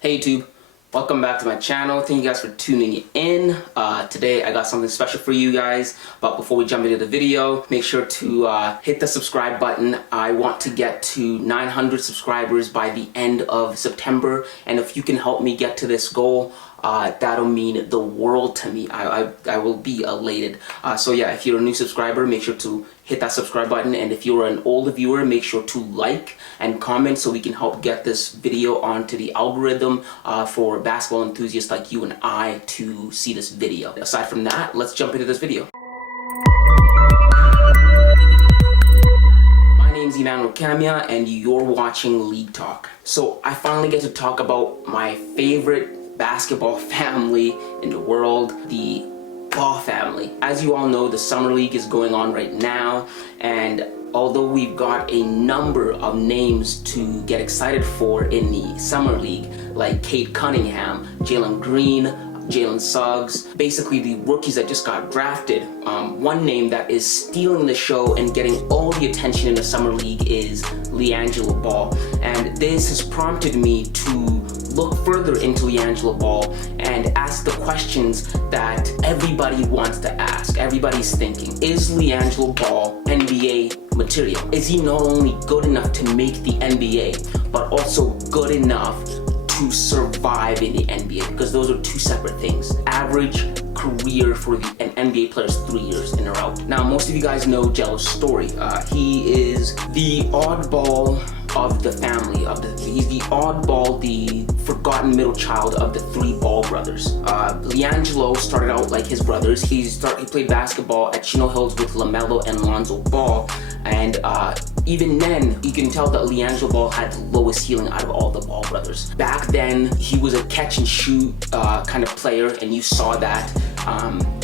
Hey YouTube, welcome back to my channel. Thank you guys for tuning in. Today I got something special for you guys, but before we jump into the video, make sure to hit the subscribe button. I want to get to 900 subscribers by the end of September, and if you can help me get to this goal, that'll mean the world to me. I will be elated. So yeah, if you're a new subscriber, make sure to hit that subscribe button, and if you're an older viewer, make sure to like and comment so we can help get this video onto the algorithm for basketball enthusiasts like you and I to see this video. Aside from that, let's jump into this video. My name's LiAngelo, and you're watching League Talk. So I finally get to talk about my favorite basketball family in the world, the Ball family. As you all know, the Summer League is going on right now, and although we've got a number of names to get excited for in the Summer League, like Cade Cunningham, Jalen Green, Jalen Suggs, basically the rookies that just got drafted, one name that is stealing the show and getting all the attention in the Summer League is LiAngelo Ball. And this has prompted me to look further into LiAngelo Ball and ask the questions that everybody wants to ask. Everybody's thinking, is LiAngelo Ball NBA material? Is he not only good enough to make the NBA, but also good enough to survive in the NBA? Because those are two separate things. Average career for an NBA player is 3 years in a row. Now, most of you guys know Gelo's story. He is the oddball of the family. He's the oddball, the forgotten middle child of the three Ball brothers. LiAngelo started out like his brothers. He played basketball at Chino Hills with LaMelo and Lonzo Ball, and even then, you can tell that LiAngelo Ball had the lowest ceiling out of all the Ball brothers. Back then, he was a catch and shoot kind of player, and you saw that.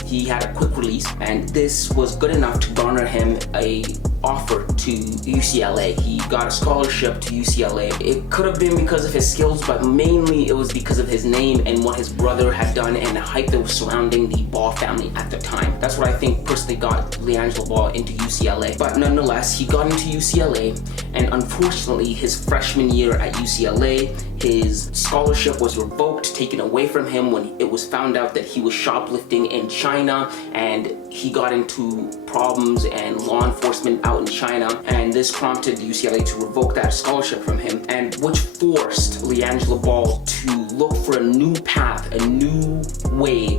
He had a quick release, and this was good enough to garner him a offer to UCLA. He got a scholarship to UCLA. It could have been because of his skills, but mainly it was because of his name and what his brother had done and the hype that was surrounding the Ball family at the time. That's what I think personally got LiAngelo Ball into UCLA. But nonetheless, he got into UCLA, and unfortunately, his freshman year at UCLA, his scholarship was revoked, taken away from him when it was found out that he was shoplifting in China, and he got into problems and law enforcement out in China, and this prompted UCLA to revoke that scholarship from him, and which forced LiAngelo Ball to look for a new path, a new way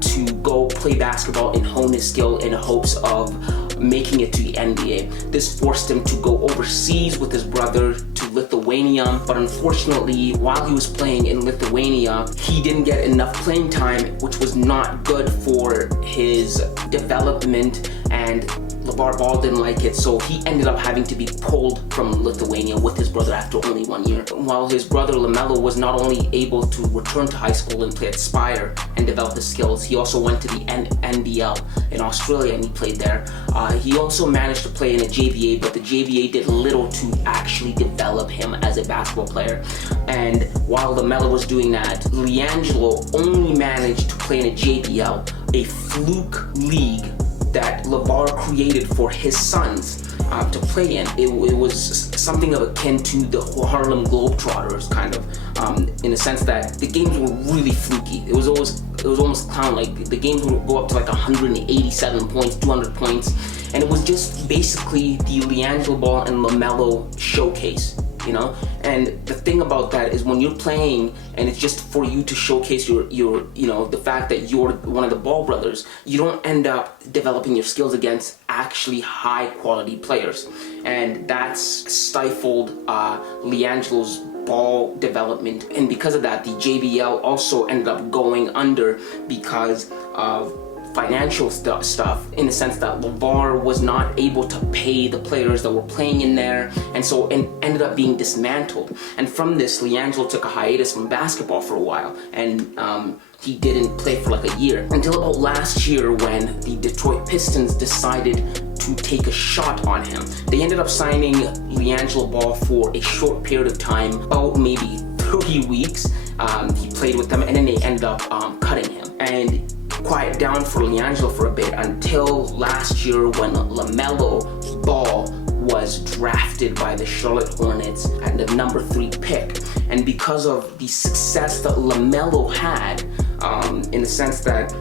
to go play basketball and hone his skill in hopes of making it to the NBA. This forced him to go overseas with his brother to Lithuania, but unfortunately, while he was playing in Lithuania, he didn't get enough playing time, which was not good for his development, and LeVar Ball didn't like it, so he ended up having to be pulled from Lithuania with his brother after only 1 year. While his brother LaMelo was not only able to return to high school and play at Spire and develop his skills, he also went to the NBL in Australia and he played there. He also managed to play in a JVA, but the JVA did little to actually develop him as a basketball player. And while LaMelo was doing that, LiAngelo only managed to play in a JBL, a fluke league that LeVar created for his sons to play in. It was something of akin to the Harlem Globetrotters, kind of, in the sense that the games were really fluky. It was almost clown-like. The games would go up to like 187 points, 200 points, and it was just basically the LiAngelo Ball and LaMelo showcase, you know? And the thing about that is when you're playing and it's just for you to showcase your you know, the fact that you're one of the Ball brothers, you don't end up developing your skills against actually high quality players. And that's stifled LiAngelo's Ball development, and because of that, the JBL also ended up going under because of financial stuff, in the sense that LeVar was not able to pay the players that were playing in there, and so it ended up being dismantled. And from this, LiAngelo took a hiatus from basketball for a while, and he didn't play for like a year, until about last year when the Detroit Pistons decided to take a shot on him. They ended up signing LiAngelo Ball for a short period of time, about maybe 30 weeks. He played with them, and then they ended up cutting him. And quiet down for LiAngelo for a bit until last year when LaMelo Ball was drafted by the Charlotte Hornets at the number 3 pick. And because of the success that LaMelo had, in the sense that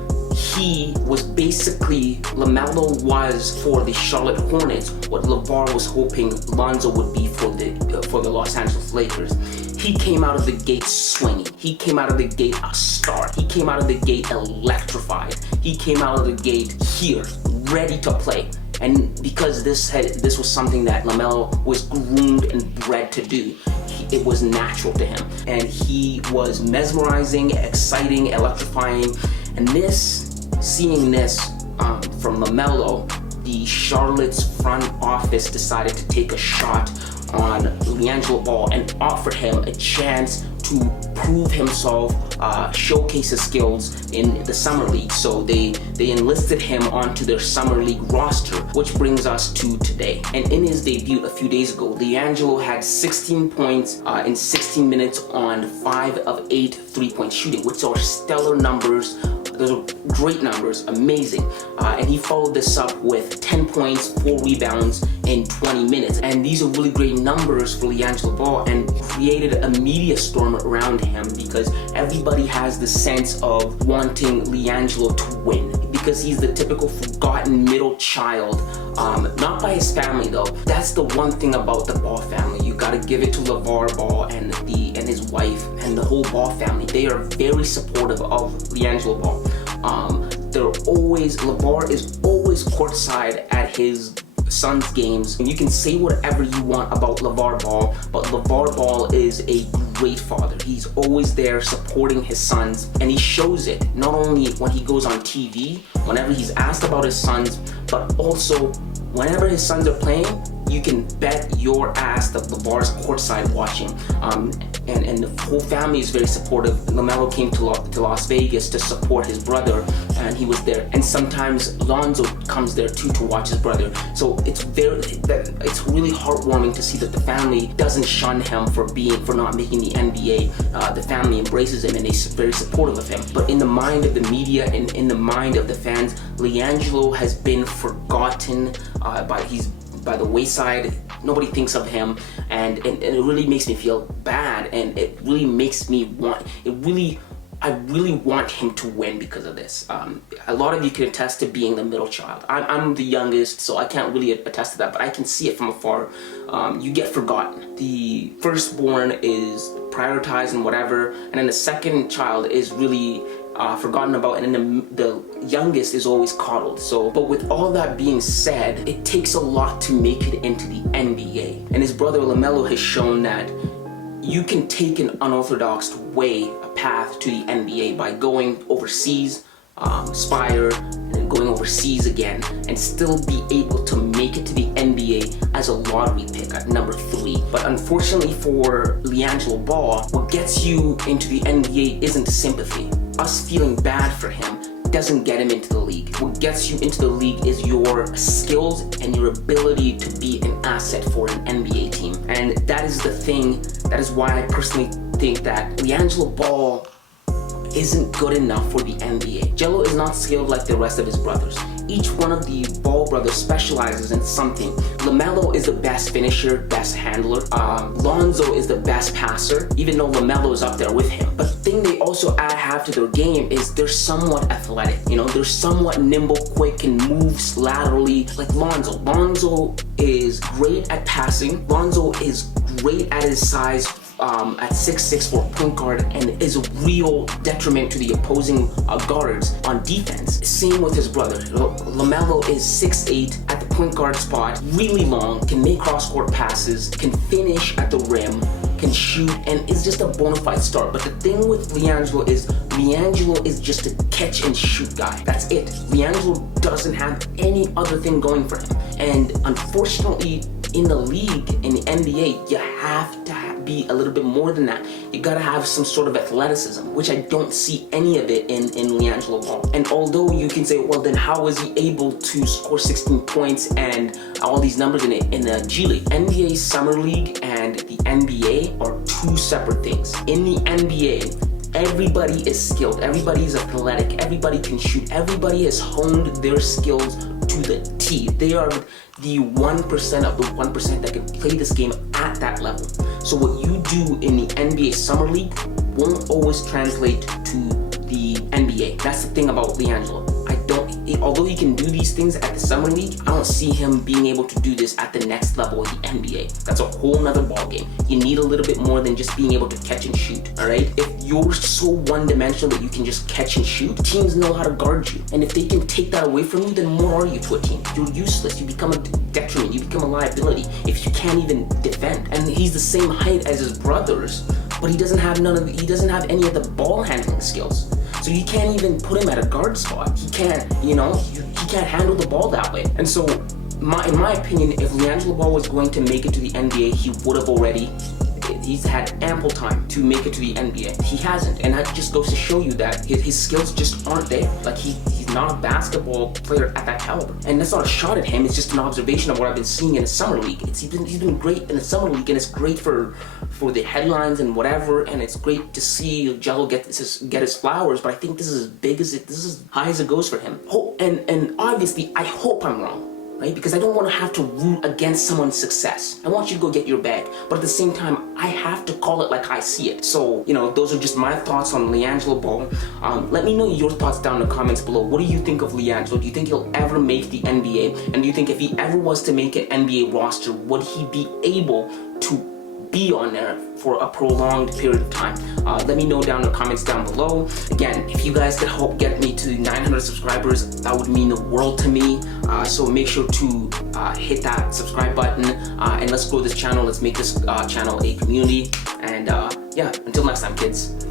LaMelo was for the Charlotte Hornets what LeVar was hoping Lonzo would be for the Los Angeles Lakers. He came out of the gate swinging. He came out of the gate a star. He came out of the gate electrified. He came out of the gate here, ready to play. And because this was something that LaMelo was groomed and bred to do, it was natural to him. And he was mesmerizing, exciting, electrifying. And seeing this from LaMelo, the Charlotte's front office decided to take a shot on LiAngelo Ball and offer him a chance to prove himself, showcase his skills in the summer league. So they enlisted him onto their summer league roster, which brings us to today. And in his debut a few days ago, LiAngelo had 16 points in 16 minutes on 5 of 8 3-point shooting, which are stellar numbers. Those are great numbers, amazing. And he followed this up with 10 points, 4 rebounds in 20 minutes. And these are really great numbers for LiAngelo Ball and created a media storm around him because everybody has the sense of wanting LiAngelo to win because he's the typical forgotten middle child. Not by his family though. That's the one thing about the Ball family. You gotta give it to LeVar Ball and his wife and the whole Ball family. They are very supportive of LiAngelo Ball. LeVar is always courtside at his son's games. And you can say whatever you want about LeVar Ball, but LeVar Ball is a great father. He's always there supporting his sons, and he shows it not only when he goes on TV, whenever he's asked about his sons, but also whenever his sons are playing. You can bet your ass that LeVar's courtside watching. And the whole family is very supportive. LaMelo came to Las Vegas to support his brother, and he was there. And sometimes Lonzo comes there too to watch his brother. So it's really heartwarming to see that the family doesn't shun him for not making the NBA. The family embraces him and they're very supportive of him. But in the mind of the media and in the mind of the fans, LiAngelo has been forgotten by the wayside. Nobody thinks of him, and it really makes me feel bad, and it really makes me I really want him to win because of this. A lot of you can attest to being the middle child. I'm the youngest, so I can't really attest to that, but I can see it from afar. You get forgotten. The firstborn is prioritized and whatever, and then the second child is really forgotten about, and then the youngest is always coddled. So, but with all that being said, it takes a lot to make it into the NBA. And his brother LaMelo has shown that you can take an unorthodox way, a path to the NBA by going overseas, Spire, and then going overseas again, and still be able to make it to the NBA as a lottery pick at number 3. But unfortunately for LiAngelo Ball, what gets you into the NBA isn't sympathy. Us feeling bad for him doesn't get him into the league. What gets you into the league is your skills and your ability to be an asset for an NBA team. And that is the thing, that is why I personally think that LiAngelo Ball isn't good enough for the NBA. Jello is not skilled like the rest of his brothers. Each one of the Ball brothers specializes in something. LaMelo is the best finisher, best handler. Lonzo is the best passer, even though LaMelo is up there with him. But the thing they also have to their game is they're somewhat athletic. You know, they're somewhat nimble, quick, and moves laterally like Lonzo. Lonzo is great at passing. Lonzo is great at his size. At 6'6" for a point guard, and is a real detriment to the opposing guards on defense. Same with his brother. LaMelo is 6'8" at the point guard spot, really long, can make cross-court passes, can finish at the rim, can shoot, and is just a bona fide star. But the thing with LiAngelo is just a catch and shoot guy. That's it. LiAngelo doesn't have any other thing going for him. And unfortunately, in the league, in the NBA, you have to be a little bit more than that. You gotta have some sort of athleticism, which I don't see any of it in LiAngelo Ball. And although you can say, well, then how was he able to score 16 points and all these numbers in the G League? NBA Summer League and the NBA are two separate things. In the NBA, everybody is skilled, everybody is athletic, everybody can shoot, everybody has honed their skills to the T. They are the 1% of the 1% that can play this game at that level. So what you do in the NBA Summer League won't always translate to the NBA. That's the thing about LiAngelo. Although he can do these things at the Summer League, I don't see him being able to do this at the next level of the NBA. That's a whole nother ballgame. You need a little bit more than just being able to catch and shoot, all right? If you're so one-dimensional that you can just catch and shoot, teams know how to guard you. And if they can take that away from you, then what are you to a team? You're useless. You become a detriment. You become a liability if you can't even defend. And he's the same height as his brothers, but he doesn't have any of the ball handling skills. So you can't even put him at a guard spot. He can't, he can't handle the ball that way. And so, in my opinion, if LiAngelo Ball was going to make it to the NBA, he would have already. He's had ample time to make it to the NBA. He hasn't, and that just goes to show you that his skills just aren't there. Like he's not a basketball player at that caliber. And that's not a shot at him. It's just an observation of what I've been seeing in the Summer League. He's been great in the Summer League, and it's great for the headlines and whatever. And it's great to see Jello get his flowers. But I think this is this is as high as it goes for him. Oh, and obviously, I hope I'm wrong. Right? Because I don't want to have to root against someone's success. I want you to go get your bag. But at the same time, I have to call it like I see it. So, those are just my thoughts on LiAngelo Ball. Let me know your thoughts down in the comments below. What do you think of LiAngelo? Do you think he'll ever make the NBA? And do you think if he ever was to make an NBA roster, would he be able to be on there for a prolonged period of time? Let me know down in the comments down below. Again, if you guys could help get me to 900 subscribers, that would mean the world to me. So make sure to hit that subscribe button and let's grow this channel. Let's make this channel a community. And yeah, until next time, kids.